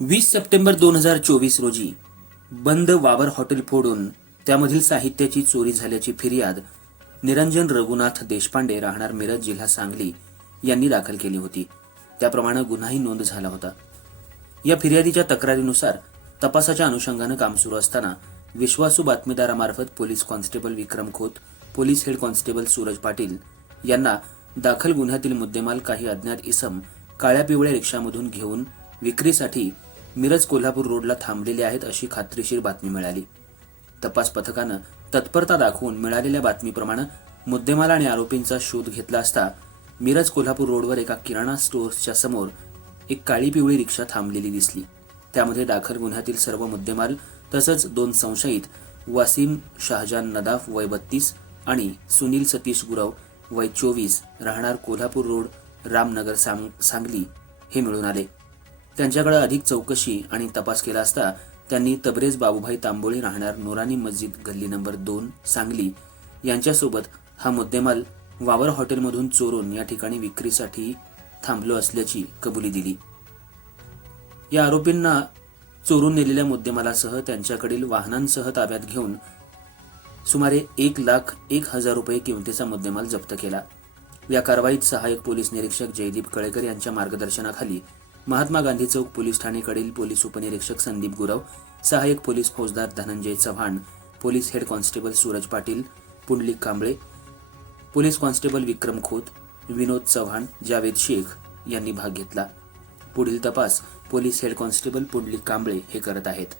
20 September 2024 रोजी बंद वावर हॉटेल फोडून त्यामधील साहित्याची चोरी झाल्याची फिर्याद निरंजन रघुनाथ देशपांडे राहणार मिरज जिल्हा सांगली यांनी दाखल केली होती। त्याप्रमाणे गुन्हाही नोंद झाला होता। या फिर्यादीच्या तक्रारीनुसार तपासाच्या अनुषंगाने काम सुरू असताना विश्वासू बातमीदारामार्फत police constable Vikram Khot, police head constable Suraj Patil यांना दाखल गुन्ह्यातील मुद्देमाल काही अज्ञात इसम काळ्या पिवळ्या रिक्षामधून घेऊन विक्रीसाठी मिरज कोल्हापूर रोडला थांबलेले आहेत अशी खात्रीशीर बातमी मिळाली। तपास पथकानं तत्परता दाखवून मिळालेल्या बातमीप्रमाणे मुद्देमाल आणि आरोपींचा शोध घेतला असता मिरज कोल्हापूर रोडवर एका किराणा स्टोअर्सच्या समोर एक काळी पिवळी रिक्षा थांबलेली दिसली। त्यामध्ये दाखल गुन्ह्यातील सर्व मुद्देमाल तसंच 2 संशयित वासिम शहाजान नदाफ वय 32 आणि सुनील सतीश गुरव वय 24 राहणार कोल्हापूर रोड रामनगर सांगली हे मिळून आले। त्यांच्याकडे अधिक चौकशी आणि तपास केला असता त्यांनी तबरेज बाबूभाई तांबोळी राहणार नूरानी मस्जिद गल्ली नंबर 2 सांगली यांच्यासोबत हा मुद्देमाल वावर हॉटेलमधून चोरून या ठिकाणी विक्रीसाठी थांबलो असल्याची कबुली दिली। या आरोपींना चोरून नेलेल्या त्यांच्याकडील वाहनांसह ताब्यात घेऊन सुमारे 1,01,000 रुपये किमतीचा मुद्देमाल जप्त केला। या कारवाईत सहाय्यक पोलीस निरीक्षक जयदीप कळेकर यांच्या मार्गदर्शनाखाली महात्मा गांधी चौक पोलीस ठाणेकडील पोलीस उपनिरीक्षक संदीप गुरव, सहाय्यक पोलीस फौजदार Dhananjay Chavan, police head constable Suraj Patil, Pundlik Kamble, police constable Vikram Khot, Vinod Chavan, Javed Shaikh यांनी भाग घेतला। पुढील तपास police head constable Pundlik Kamble हे करत आहेत।